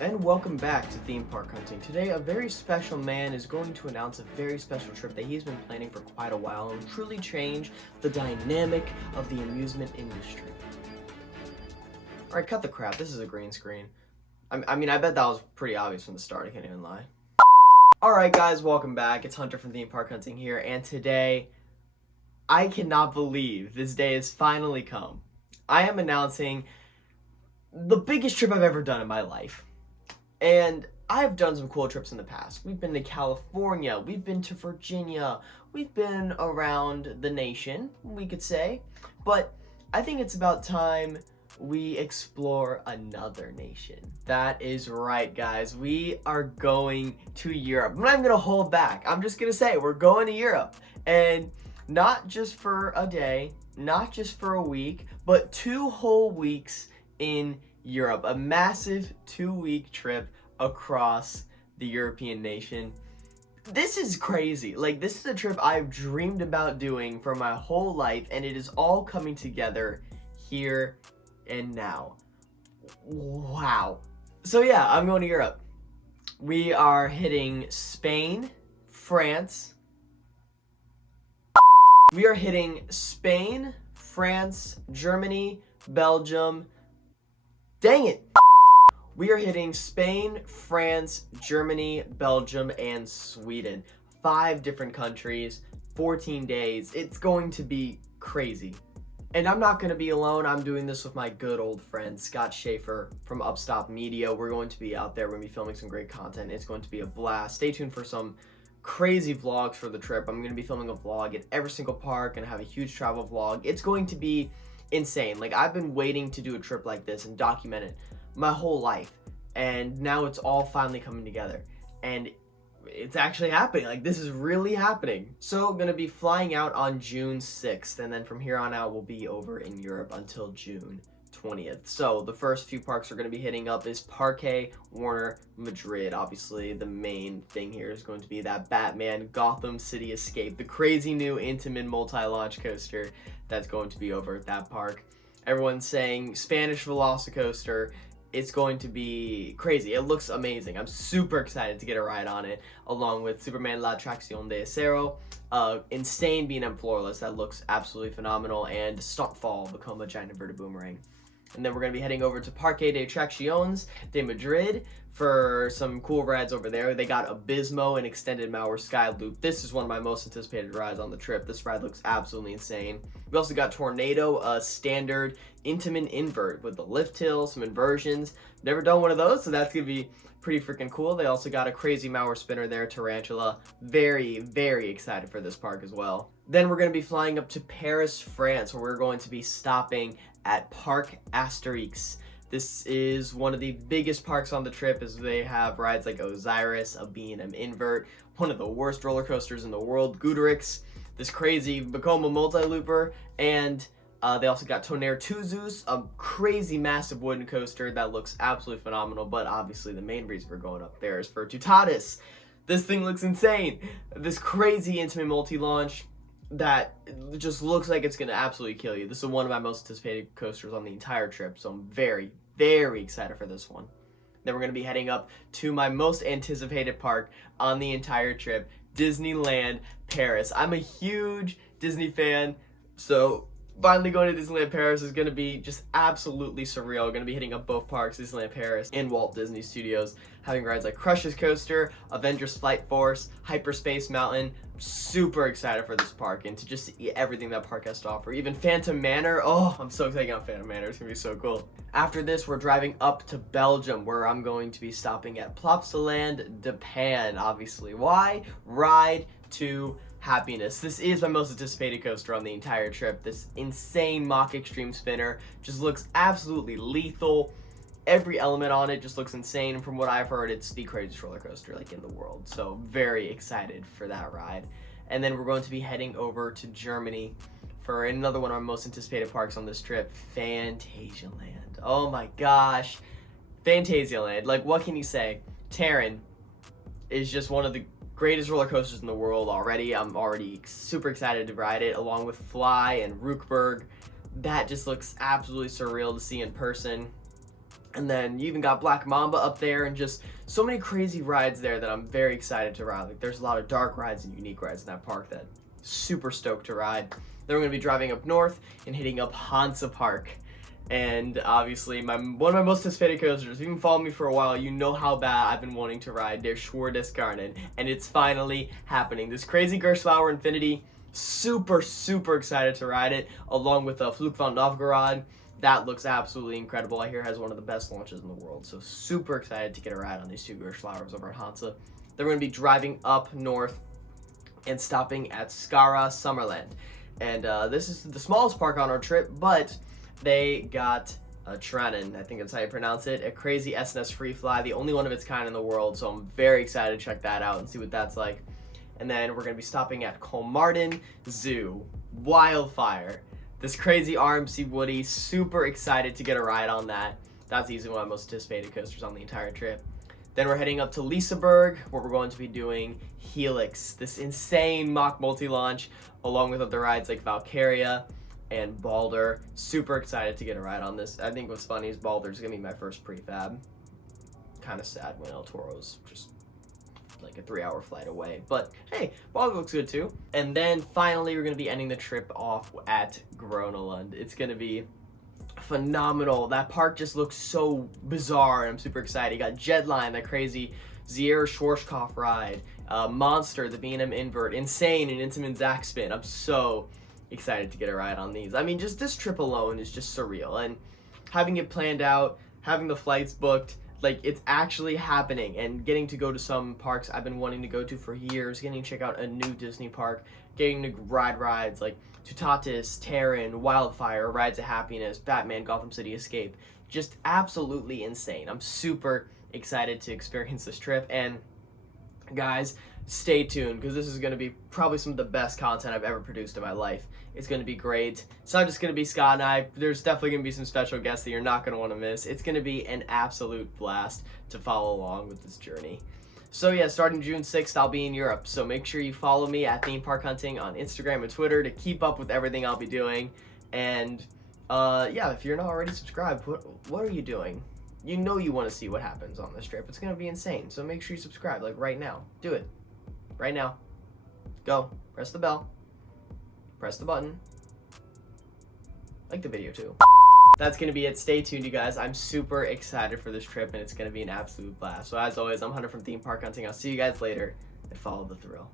And welcome back to Theme Park Hunting. Today, a very special man is going to announce a very special trip that he's been planning for quite a while and truly change the dynamic of the amusement industry. Alright, cut the crap. This is a green screen. I bet that was pretty obvious from the start. I can't even lie. Alright, guys, welcome back. It's Hunter from Theme Park Hunting here, and today, I cannot believe this day has finally come. I am announcing the biggest trip I've ever done in my life. And I've done some cool trips in the past. We've been to California, we've been to Virginia, we've been around the nation, we could say. But I think it's about time we explore another nation. That is right, guys. We are going to Europe. I'm not even gonna hold back. I'm just gonna say we're going to Europe. And not just for a day, not just for a week, but 2 whole weeks in Europe. A massive 2-week trip across the European nation. This is crazy. Like, this is a trip I've dreamed about doing for my whole life, and it is all coming together here and now. Wow. So yeah, I'm going to Europe. We are hitting Spain, France. We are hitting Spain, France, Germany, Belgium. Dang it. We are hitting Spain, France, Germany, Belgium, and Sweden. 5 different countries, 14 days. It's going to be crazy. And I'm not going to be alone. I'm doing this with my good old friend, Scott Schaefer from Upstop Media. We're going to be out there. We're going to be filming some great content. It's going to be a blast. Stay tuned for some crazy vlogs for the trip. I'm going to be filming a vlog at every single park and have a huge travel vlog. It's going to be insane. Like, I've been waiting to do a trip like this and document it my whole life, and now it's all finally coming together, and it's actually happening. Like, this is really happening. So I'm gonna be flying out on June 6th, and then from here on out we'll be over in Europe until June 20th. So the first few parks we're going to be hitting up is Parque Warner Madrid. Obviously the main thing here is going to be that Batman Gotham City Escape, the crazy new Intamin multi-launch coaster that's going to be over at that park. Everyone's saying Spanish Velocicoaster. It's going to be crazy. It looks amazing. I'm super excited to get a ride on it, along with Superman La Atracción de Acero, insane B&M Floorless that looks absolutely phenomenal, and Stuntfall, the Coma Giant Inverted Boomerang. And then we're going to be heading over to Parque de Atracciones de Madrid for some cool rides over there. They got Abismo and Extended Mauer Sky Loop. This is one of my most anticipated rides on the trip. This ride looks absolutely insane. We also got Tornado, a standard Intamin invert with the lift hill, some inversions. Never done one of those, so that's going to be pretty freaking cool. They also got a crazy Mauer spinner there, Tarantula. Very, very excited for this park as well. Then we're going to be flying up to Paris, France, where we're going to be stopping at Parc Astérix. This is one of the biggest parks on the trip, as they have rides like Osiris, a B&M invert, one of the worst roller coasters in the world, Gudrix, this crazy Vekoma multi-looper, and they also got Tonnerre Tuzus, a crazy massive wooden coaster that looks absolutely phenomenal, but obviously the main reason we're going up there is for Tutatis. This thing looks insane. This crazy intimate multi-launch that just looks like it's going to absolutely kill you. This is one of my most anticipated coasters on the entire trip, so I'm very, very excited for this one. Then we're going to be heading up to my most anticipated park on the entire trip, Disneyland Paris. I'm a huge Disney fan, so finally going to Disneyland Paris is going to be just absolutely surreal. We're going to be hitting up both parks, Disneyland Paris and Walt Disney Studios, having rides like Crush's Coaster, Avengers Flight Force, Hyperspace Mountain. Super excited for this park and to just see everything that park has to offer. Even Phantom Manor. Oh, I'm so excited about Phantom Manor. It's going to be so cool. After this, we're driving up to Belgium, where I'm going to be stopping at Plopsaland de Pan, obviously. Why? Ride to Happiness. This is my most anticipated coaster on the entire trip. This insane Mach Extreme spinner just looks absolutely lethal. Every element on it just looks insane, and from what I've heard, it's the craziest roller coaster like in the world. So very excited for that ride. And then we're going to be heading over to Germany for another one of our most anticipated parks on this trip, Phantasialand. Oh my gosh, Phantasialand. Like, what can you say? Terran is just one of the greatest roller coasters in the world already. I'm already super excited to ride it, along with Fly and Rookburg. That just looks absolutely surreal to see in person. And then you even got Black Mamba up there, and just so many crazy rides there that I'm very excited to ride. Like, there's a lot of dark rides and unique rides in that park that super stoked to ride. Then we're going to be driving up north and hitting up Hansa Park. And obviously, one of my most anticipated coasters. If you've been following me for a while, you know how bad I've been wanting to ride Der Schwerdesgarten, and it's finally happening. This crazy Gerslauer Infinity, super excited to ride it, along with Flug von Novgorod. That looks absolutely incredible. I hear it has one of the best launches in the world, so super excited to get a ride on these two Gerslauers over at Hansa. Then we're going to be driving up north and stopping at Skara Summerland. And this is the smallest park on our trip, but they got a Tranen, I think that's how you pronounce it, a crazy SNS free fly, the only one of its kind in the world, so I'm very excited to check that out and see what that's like. And then we're going to be stopping at Kolmarden Zoo, Wildfire, this crazy RMC Woody, super excited to get a ride on that. That's easily one of my most anticipated coasters on the entire trip. Then we're heading up to Liseberg, where we're going to be doing Helix, this insane mock multi-launch, along with other rides like Valkyria and Balder. Super excited to get a ride on this. I think what's funny is Balder's gonna be my first prefab. Kind of sad when El Toro's just like a 3-hour flight away, but hey, Balder looks good too. And then finally, we're gonna be ending the trip off at Gronelund. It's gonna be phenomenal. That park just looks so bizarre, and I'm super excited. You got Jedline, that crazy Sierra Schwarzkopf ride, Monster, the B&M invert, Insane, and Intamin Zach spin. I'm so excited to get a ride on these. I mean, just this trip alone is just surreal, and having it planned out, having the flights booked, like, it's actually happening, and getting to go to some parks I've been wanting to go to for years, getting to check out a new Disney park, getting to ride rides like Tutatis, Terran, Wildfire, Rides of Happiness, Batman, Gotham City Escape. Just absolutely insane. I'm super excited to experience this trip, and guys, stay tuned, because this is going to be probably some of the best content I've ever produced in my life. It's going to be great. It's not just going to be Scott and I. There's definitely going to be some special guests that you're not going to want to miss. It's going to be an absolute blast to follow along with this journey. So yeah, starting June 6th, I'll be in Europe. So make sure you follow me at Theme Park Hunting on Instagram and Twitter to keep up with everything I'll be doing. And yeah, if you're not already subscribed, what are you doing? You know you want to see what happens on this trip. It's going to be insane. So make sure you subscribe, like right now. Do it. Right now. Go. Press the bell. Press the button. Like the video too. That's going to be it. Stay tuned, you guys. I'm super excited for this trip, and it's going to be an absolute blast. So as always, I'm Hunter from Theme Park Hunting. I'll see you guys later, and follow the thrill.